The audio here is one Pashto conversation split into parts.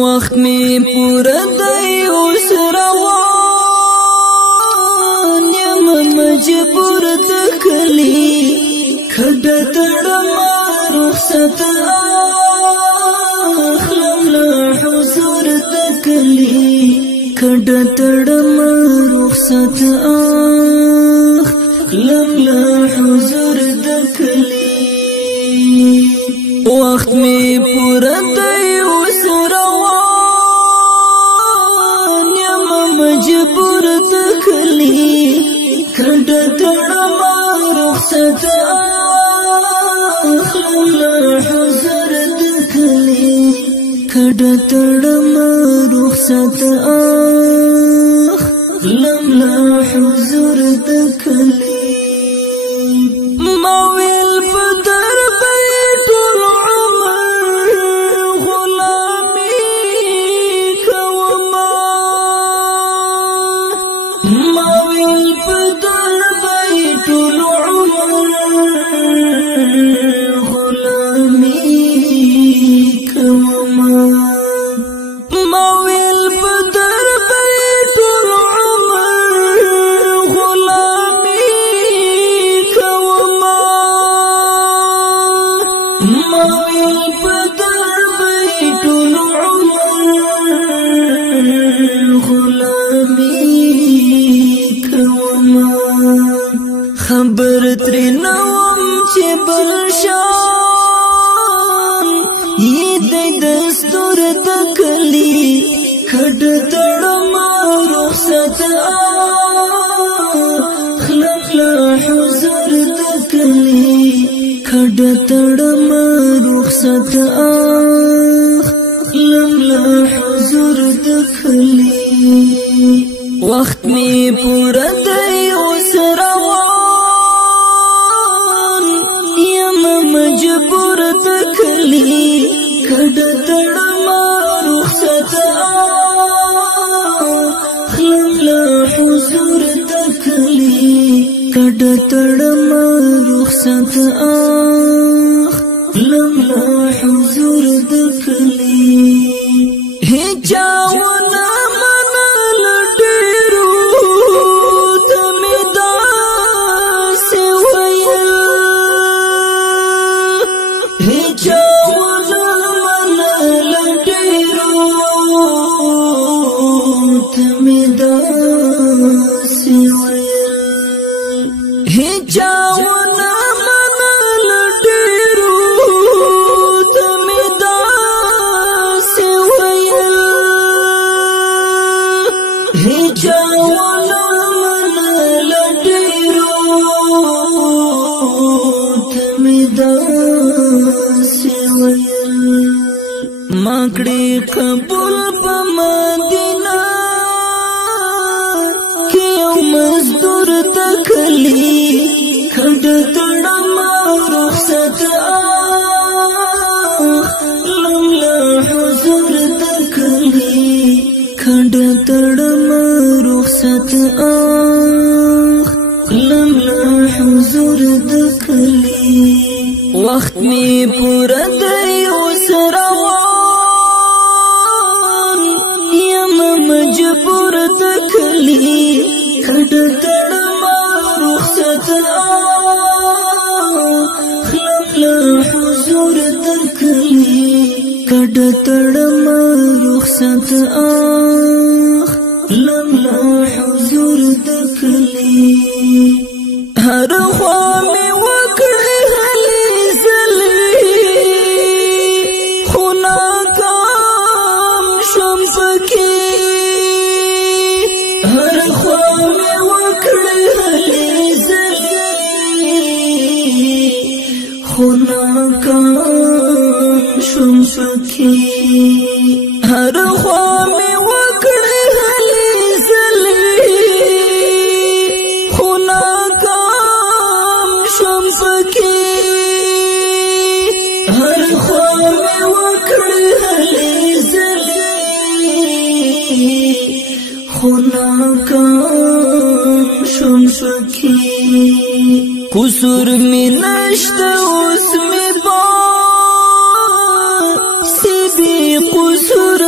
وقت می پورا دی اوس روان یم مجبور دکلی کډ تړم رخصت اخلم له حضور دکلی کډ تړم رخصت اخلم له حضور دکلی وقت می پورا دی اوس روان یم مجبور دکلی کډ تړم رخصت اخلم له حضور دکلی کډ تړم رخصت اخلم له حضور دکلی خبر ترې نوم چې بل شان یې دی دستور د کلي کډ تړم رخصت اخلم له حضور د کلي کډ تړم رخصت اخلم له حضور د کلي وخت می پورا دی اوس روان یم مجبور دکلی کډ تړم رخصت اخلم له حضور دکلی کډ تړم رخصت اخلم له حضور دکلی هچا ماکړي قبول په مدینه کې یو مزدور دکلی کډ تړم رخصت اخلم له حضور دکلی کډ تړم رخصت اخلم له حضور دکلی وخت می پورا دی اوس مجبور دکلی کډ تړم رخصت اخلم له حضور دکلی کډ تړم رخصت اخلم له حضور دکلی هر خوا می وکړې هلې ځلې خو ناکام شوم پکې شوم پکې هر خوا مې وکړې هلې ځلې خو ناکام شوم پکې هر خوا مې وکړې هلې ځلې خو ناکام شوم پکې قصور مې نشته اوس مې قصور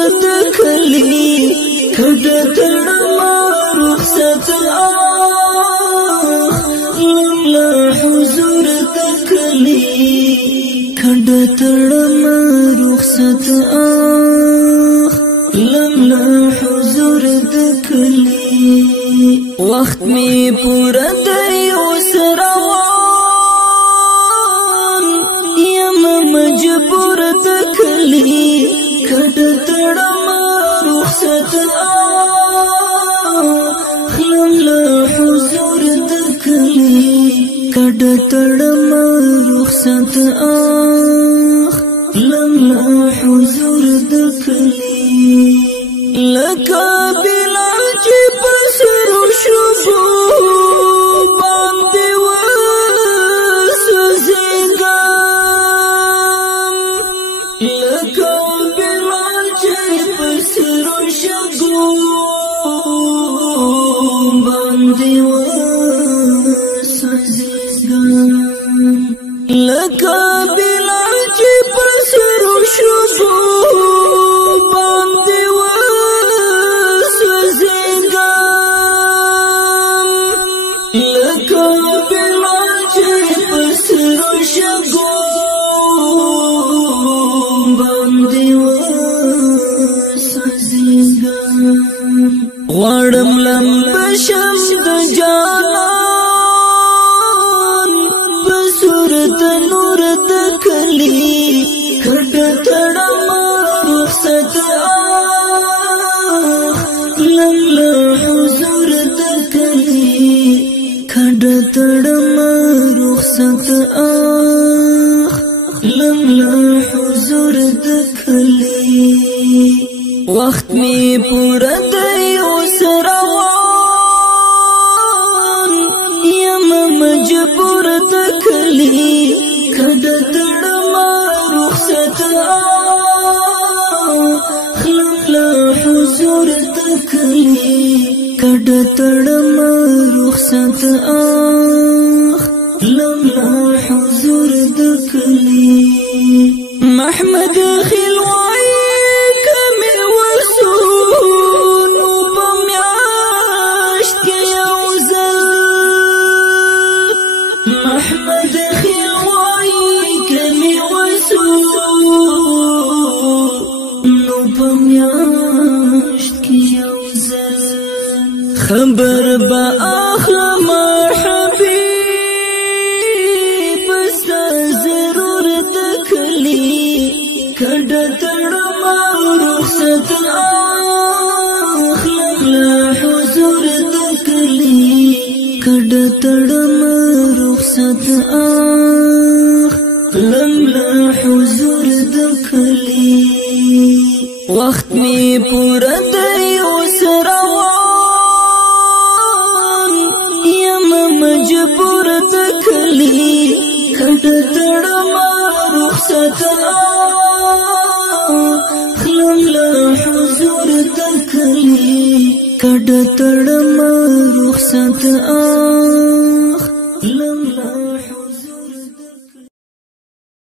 کډه تړما رخصت لملا حضور دکلی کډه تړما رخصت لملا حضور دکلی وخت می پورا دی اوس روان یم مجبور دکلی کډه تړما رخصت لملا حضور دکلی کډه تړما رخصت لملا حضور دکلی لکه بلال چې پسرو شوبو باندې وسوځېږم لکه بلال چې پسرو شوبو باندې وسوځېږم لکه بلال چې پسرو شوبو غړم لمبشم د جانان په صورت نور د کلی کډه تړما رخصت لملا حضور د کلی کډه تړما رخصت لملا حضور د کلی وخت می پورا دی اوس روان یم مجبور دکلی کډه تړما رخصت لملا حضور دکلی کډه تړما رخصت لملا حضور دکلی محمد خلوای محمد خلوای کمی وسو نو پمیاشت کی یوزل خبر با اخلم حبیب ستا ضرور دکلی کډه تړما رخصت لملا حضور دکلی کډه تړما رخصت لملا حضور دکلی وخت می پورا دی اوس روان یم مجبور دکلی کډه تړما رخصت لملا حضور دکلی کډه تړما رخصت